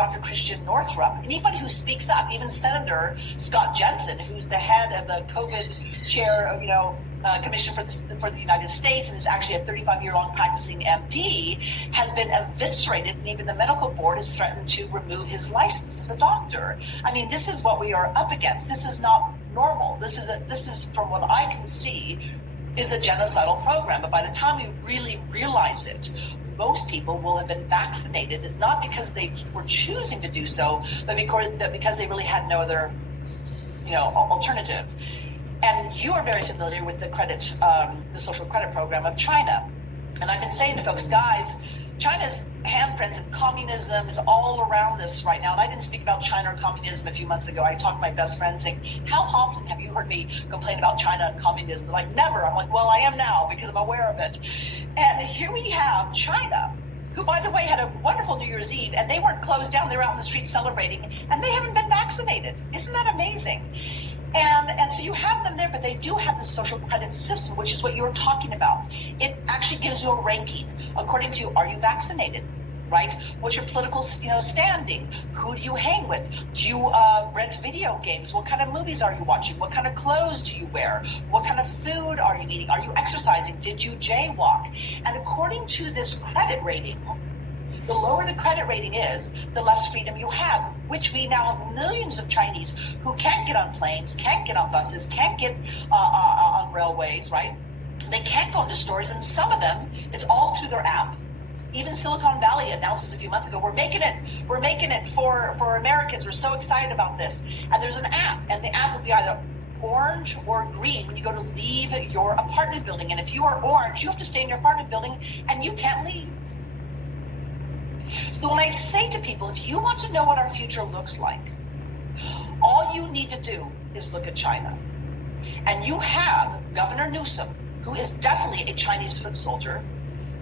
Dr. Christian Northrup. Anybody who speaks up, even Senator Scott Jensen, who's the head of the COVID chair, commission for the United States, and is actually a 35-year-long practicing MD, has been eviscerated, and even the medical board has threatened to remove his license as a doctor. I mean, this is what we are up against. This is not normal. This is from what I can see, is a genocidal program. But by the time we really realize it, most people will have been vaccinated, not because they were choosing to do so, but because they really had no other, alternative. And you are very familiar with the social credit program of China. And I've been saying to folks, guys, China's handprints and communism is all around this right now. And I didn't speak about China or communism a few months ago. I talked to my best friend saying, how often have you heard me complain about China and communism? They're like, never. I'm like, well, I am now because I'm aware of it. And here we have China, who, by the way, had a wonderful New Year's Eve, and they weren't closed down. They were out in the streets celebrating, and they haven't been vaccinated. Isn't that amazing? And so you have them there, but they do have the social credit system, which is what you were talking about. It actually gives you a ranking according to, are you vaccinated, right? What's your political, standing? Who do you hang with? Do you rent video games? What kind of movies are you watching? What kind of clothes do you wear? What kind of food are you eating? Are you exercising? Did you jaywalk? And according to this credit rating, the lower the credit rating is, the less freedom you have, which we now have millions of Chinese who can't get on planes, can't get on buses, can't get on railways, right? They can't go into stores, and some of them, it's all through their app. Even Silicon Valley announces a few months ago, we're making it for Americans. We're so excited about this. And there's an app, and the app will be either orange or green when you go to leave your apartment building. And if you are orange, you have to stay in your apartment building, and you can't leave. So when I say to people, if you want to know what our future looks like, all you need to do is look at China. And you have Governor Newsom, who is definitely a Chinese foot soldier.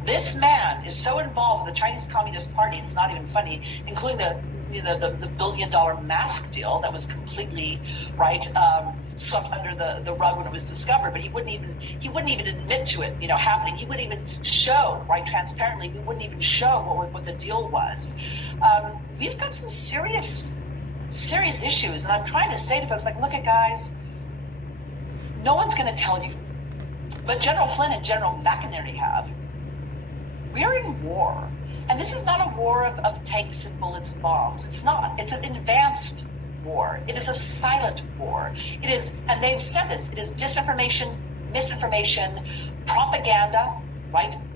This man is so involved with the Chinese Communist Party, it's not even funny, including the $1 billion mask deal that was completely, swept under the rug when it was discovered, but he wouldn't even admit to it, happening. He wouldn't even show, transparently. We wouldn't even show what the deal was. We've got some serious issues, and I'm trying to say to folks, look at guys, no one's going to tell you, but General Flynn and General McInerney have. We're in war, and this is not a war of tanks and bullets and bombs. It's not. It's an advanced war. It is a silent war. It is, and they've said this, it is disinformation, misinformation, propaganda,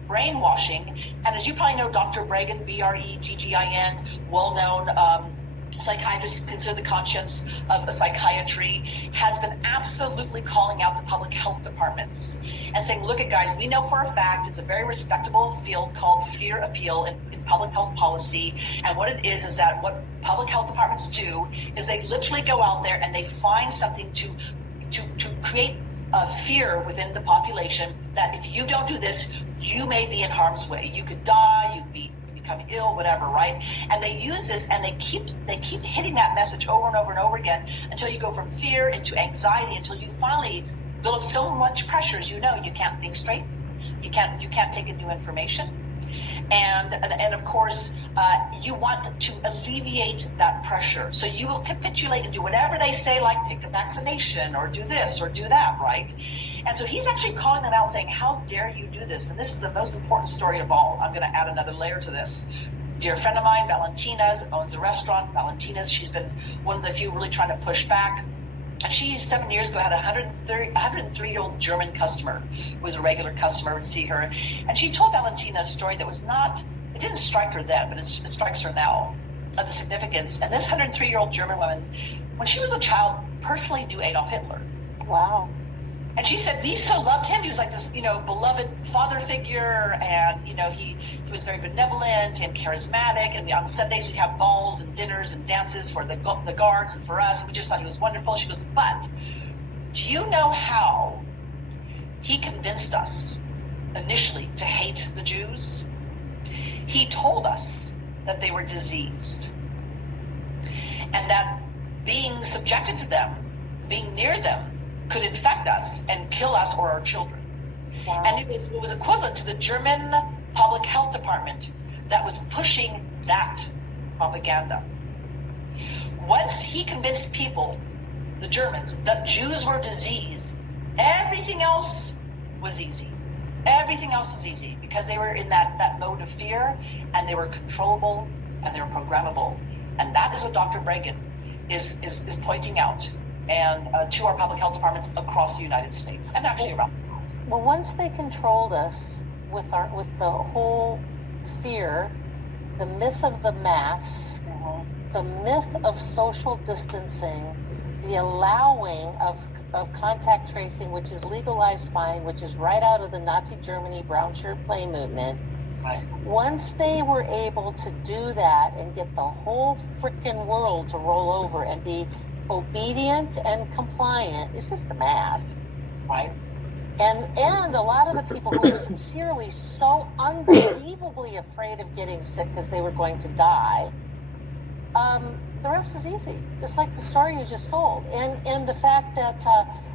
brainwashing. And as you probably know, Dr. Breggin, Breggin, well-known psychiatrist, he's considered the conscience of psychiatry, has been absolutely calling out the public health departments and saying, look at guys, we know for a fact it's a very respectable field called fear appeal in public health policy. And what it is that what public health departments do is they literally go out there and they find something to create fear within the population that if you don't do this, you may be in harm's way. You could die, you could become ill, whatever, right? And they use this and they keep hitting that message over and over and over again until you go from fear into anxiety, until you finally build up so much pressure, as you can't think straight, you can't take in new information. And of course, you want to alleviate that pressure. So you will capitulate and do whatever they say, like take a vaccination or do this or do that, right? And so he's actually calling them out saying, how dare you do this? And this is the most important story of all. I'm going to add another layer to this. Dear friend of mine, Valentina's, owns a restaurant. Valentina's, she's been one of the few really trying to push back. And she, 7 years ago, had a 103-year-old German customer who was a regular customer, would see her. And she told Valentina a story that was not, it didn't strike her then, but it strikes her now, of the significance. And this 103-year-old German woman, when she was a child, personally knew Adolf Hitler. Wow. And she said, we so loved him. He was like this, beloved father figure. And, he was very benevolent and charismatic. And on Sundays, we'd have balls and dinners and dances for the guards and for us. We just thought he was wonderful. She goes, but do you know how he convinced us initially to hate the Jews? He told us that they were diseased and that being subjected to them, being near them, could infect us and kill us or our children. Wow. And it was equivalent to the German public health department that was pushing that propaganda. Once he convinced people, the Germans, that Jews were diseased, everything else was easy. Everything else was easy because they were in that mode of fear, and they were controllable and they were programmable. And that is what Dr. Breggin is pointing out, and to our public health departments across the United States and actually around the world. Well, once they controlled us with the whole fear, the myth of the mask, the myth of social distancing, the allowing of contact tracing, which is legalized spying, which is right out of the Nazi Germany brown shirt play movement. Right. Once they were able to do that and get the whole freaking world to roll over and be obedient and compliant, it's just a mask. Right. And a lot of the people who were sincerely so unbelievably afraid of getting sick because they were going to die, the rest is easy, just like the story you just told. And the fact that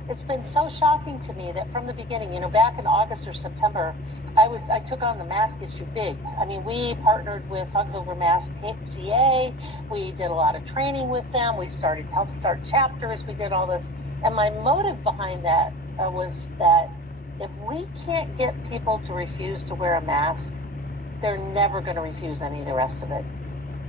it's been so shocking to me that from the beginning, back in August or September, I took on the mask issue big. I mean, we partnered with Hugs Over Mask CA. We did a lot of training with them. We helped start chapters. We did all this. And my motive behind that was that if we can't get people to refuse to wear a mask, they're never going to refuse any of the rest of it.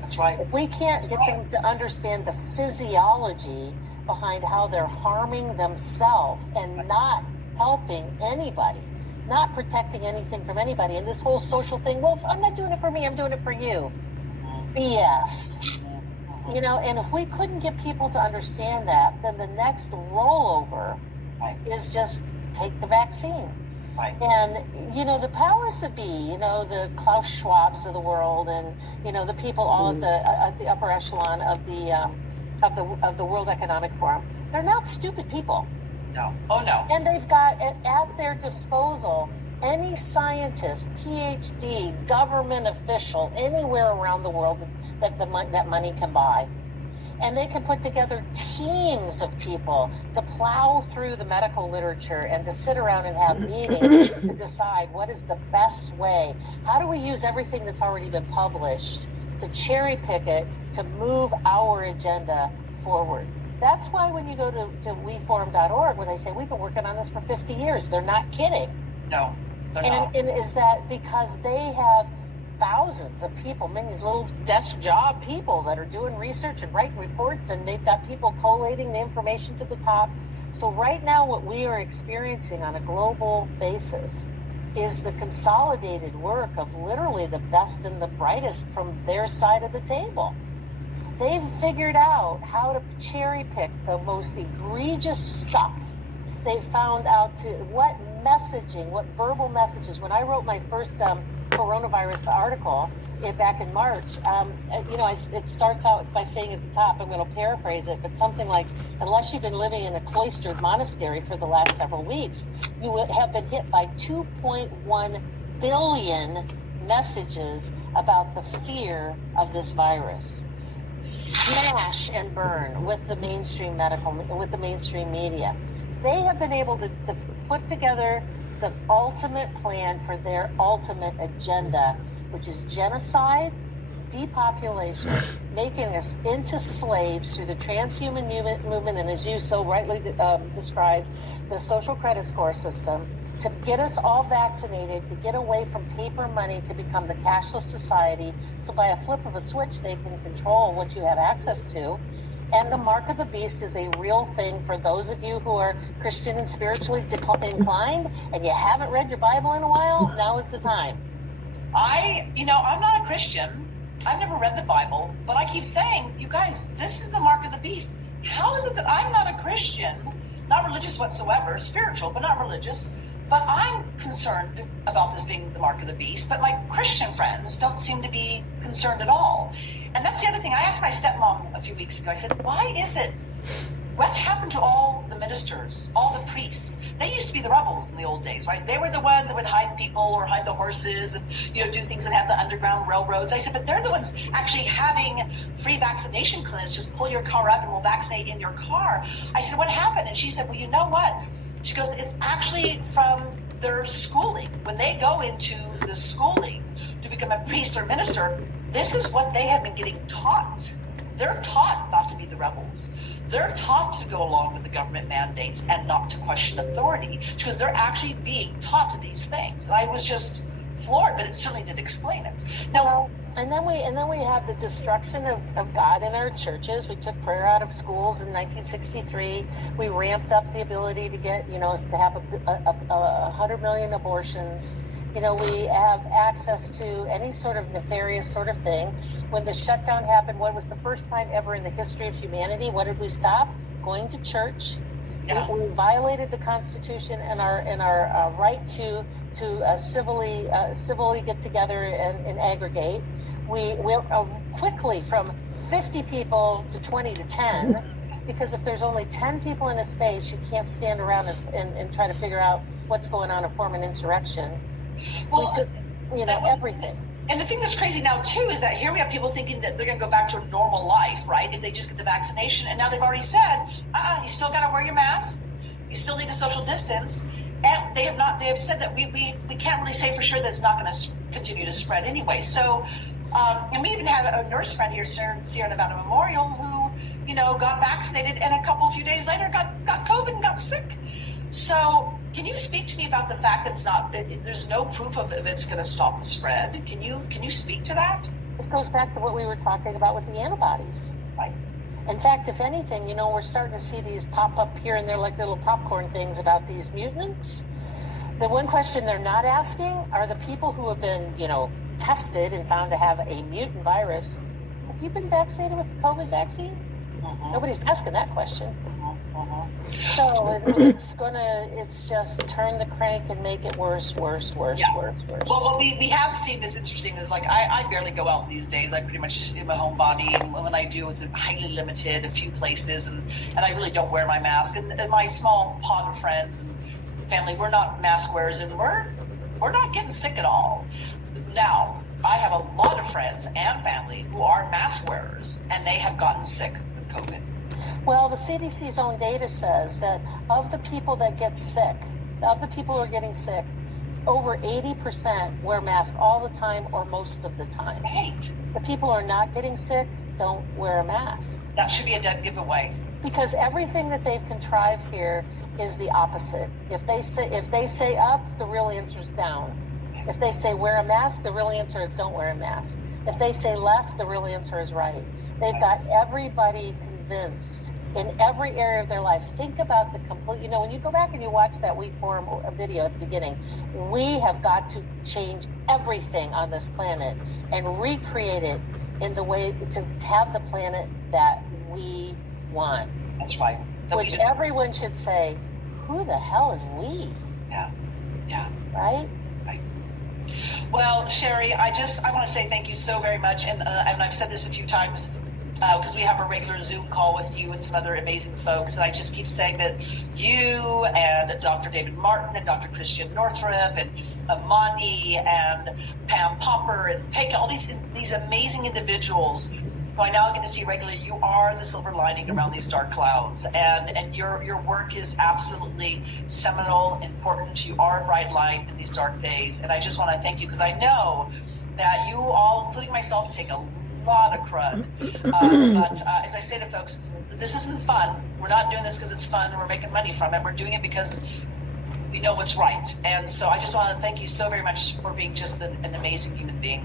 That's right. If we can't get them to understand the physiology behind how they're harming themselves and not helping anybody, not protecting anything from anybody, and this whole social thing, well, I'm not doing it for me, I'm doing it for you. BS. And if we couldn't get people to understand that, then the next rollover is just take the vaccine. Right. And, the powers that be, the Klaus Schwabs of the world and, the people all at the upper echelon of the World Economic Forum, they're not stupid people. No. Oh, no. And they've got at their disposal any scientist, PhD, government official, anywhere around the world that money can buy. And they can put together teams of people to plow through the medical literature and to sit around and have meetings to decide what is the best way. How do we use everything that's already been published to cherry pick it to move our agenda forward? That's why when you go to weforum.org, when they say we've been working on this for 50 years, they're not kidding. No, they're not. And is that because they have thousands of people, many little desk job people that are doing research and writing reports, and they've got people collating the information to the top. So right now what we are experiencing on a global basis is the consolidated work of literally the best and the brightest from their side of the table. They've figured out how to cherry pick the most egregious stuff. They found out what messaging, what verbal messages. When I wrote my first coronavirus article back in March, it starts out by saying at the top, I'm going to paraphrase it, but something like, unless you've been living in a cloistered monastery for the last several weeks, you would have been hit by 2.1 billion messages about the fear of this virus. Smash and burn with the mainstream media. They have been able to put together the ultimate plan for their ultimate agenda, which is genocide, depopulation, making us into slaves through the transhuman movement, and as you so rightly described, the social credit score system, to get us all vaccinated, to get away from paper money, to become the cashless society. So by a flip of a switch, they can control what you have access to. And the mark of the beast is a real thing for those of you who are Christian and spiritually inclined, and you haven't read your Bible in a while. Now is the time. I'm not a Christian. I've never read the Bible, but I keep saying, you guys, this is the mark of the beast. How is it that I'm not a Christian, not religious whatsoever, spiritual, but not religious, but I'm concerned about this being the mark of the beast, but my Christian friends don't seem to be concerned at all? And that's the other thing. I asked my stepmom a few weeks ago, I said, why is it, what happened to all the ministers, all the priests? They used to be the rebels in the old days, right? They were the ones that would hide people or hide the horses and, do things and have the underground railroads. I said, but they're the ones actually having free vaccination clinics. Just pull your car up and we'll vaccinate in your car. I said, what happened? And she said, well, you know what? She goes, it's actually from their schooling. When they go into the schooling to become a priest or minister, This is what they have been getting taught. They're taught not to be the rebels. They're taught to go along with the government mandates and not to question authority, because they're actually being taught these things. And I was just floored, but it certainly did explain it. Now, and then we have the destruction of God in our churches. We took prayer out of schools in 1963. We ramped up the ability to get, to have 100 million abortions. We have access to any sort of nefarious sort of thing. When the shutdown happened, what was the first time ever in the history of humanity? What did we stop? Going to church. Yeah. We violated the Constitution and our right to civilly get together and aggregate. We quickly from 50 people to 20 to 10, because if there's only 10 people in a space, you can't stand around and try to figure out what's going on and form an insurrection. Well, we took, everything. And the thing that's crazy now, too, is that here we have people thinking that they're going to go back to a normal life, right, if they just get the vaccination. And now they've already said, you still got to wear your mask. You still need a social distance. And they have said that we can't really say for sure that it's not going to continue to spread anyway. So, and we even had a nurse friend here, Sierra Nevada Memorial, who, got vaccinated and a few days later got COVID and got sick. So, can you speak to me about the fact that there's no proof of if it's going to stop the spread? Can you speak to that? It goes back to what we were talking about with the antibodies. Right. In fact, if anything, we're starting to see these pop up here and there like little popcorn things about these mutants. The one question they're not asking are the people who have been, tested and found to have a mutant virus. Have you been vaccinated with the COVID vaccine? Mm-hmm. Nobody's asking that question. So it's just turn the crank and make it worse. Well, what we have seen is interesting is I barely go out these days. I pretty much in my home body, and when I do, it's highly limited, a few places, and I really don't wear my mask. And my small pod of friends and family, we're not mask wearers, and we're not getting sick at all. Now, I have a lot of friends and family who are mask wearers, and they have gotten sick with COVID. Well, the CDC's own data says that of the people that get sick, of the people who are getting sick, over 80% wear masks all the time or most of the time. Right. The people who are not getting sick don't wear a mask. That should be a dead giveaway. Because everything that they've contrived here is the opposite. If they say up, the real answer is down. If they say wear a mask, the real answer is don't wear a mask. If they say left, the real answer is right. They've got everybody convinced in every area of their life. Think about the complete, when you go back and you watch that week forum video at the beginning, we have got to change everything on this planet and recreate it in the way to have the planet that we want. That's right. Which everyone should say, who the hell is we? Yeah. Right? Well, Sherry, I want to say thank you so very much. And I've said this a few times, because we have a regular Zoom call with you and some other amazing folks. And I just keep saying that you and Dr. David Martin and Dr. Christian Northrup and Amani and Pam Popper and Pekka, all these amazing individuals who I now get to see regularly, you are the silver lining around these dark clouds. And your work is absolutely seminal, important. You are a bright light in these dark days. And I just want to thank you, because I know that you all, including myself, take a lot of crud. But as I say to folks, this isn't fun. We're not doing this because it's fun and we're making money from it. We're doing it because we know what's right. And so I just want to thank you so very much for being just an amazing human being.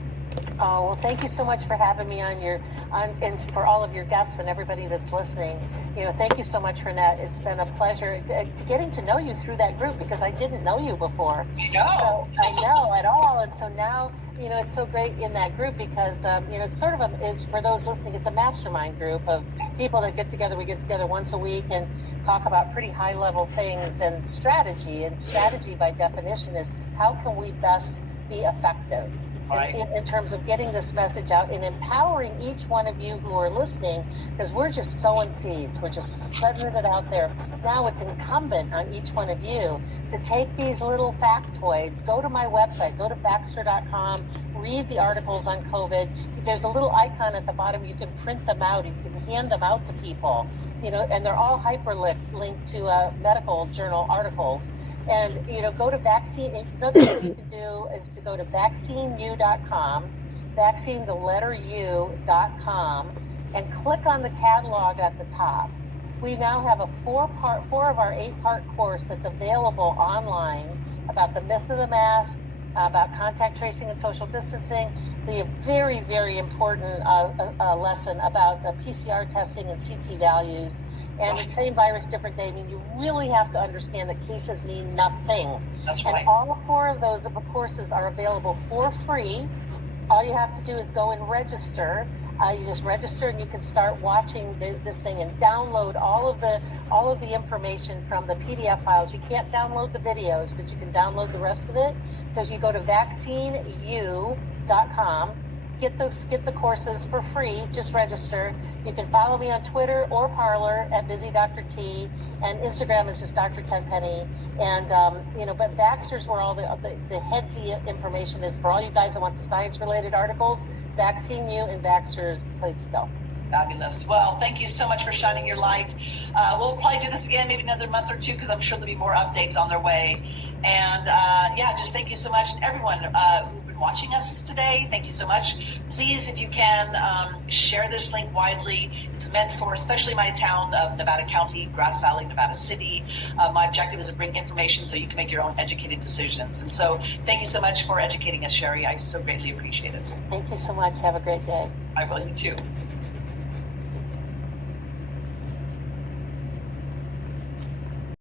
Oh, well, thank you so much for having me and for all of your guests and everybody that's listening. Thank you so much, Renette. It's been a pleasure to getting to know you through that group, because I didn't know you before. I know. So I know at all. And so now, it's so great in that group because, it's sort of it's for those listening, it's a mastermind group of people that get together. We get together once a week and talk about pretty high level things and strategy. And strategy by definition is how can we best be effective? Right. In terms of getting this message out and empowering each one of you who are listening, because we're just sowing seeds. We're just setting it out there. Now it's incumbent on each one of you to take these little factoids, go to my website, go to Baxter.com, read the articles on COVID. There's a little icon at the bottom. You can print them out. You can hand them out to people, and they're all hyperlinked to medical journal articles. And, go to vaccine. Another thing you can do is to go to vaccineu.com vaccine.u.com, and click on the catalog at the top. We now have a four of our 8-part course that's available online about the myth of the mask, about contact tracing and social distancing, the very, very important lesson about the PCR testing and CT values, and the same virus, different day. I mean, you really have to understand that cases mean nothing. That's right. And all 4 of those courses are available for free. All you have to do is go and register. You just register and you can start watching this thing and download all of the information from the PDF files. You can't download the videos, but you can download the rest of it. So if you go to vaccine.u.com, get the courses for free. Just register. You can follow me on Twitter or Parler at Busy Dr. T, and Instagram is just Dr. Tenpenny. And but Vaxxer's where all the headsy information is for all you guys that want the science-related articles. Vaccine U and Vaxxer's the place to go. Fabulous. Well, thank you so much for shining your light. We'll probably do this again, maybe another month or two, because I'm sure there'll be more updates on their way. And just thank you so much. And everyone who's been watching us today, thank you so much. Please, if you can, share this link widely. It's meant for especially my town of Nevada County, Grass Valley, Nevada City. My objective is to bring information so you can make your own educated decisions. And so thank you so much for educating us, Sherry. I so greatly appreciate it. Thank you so much. Have a great day. I will, you too.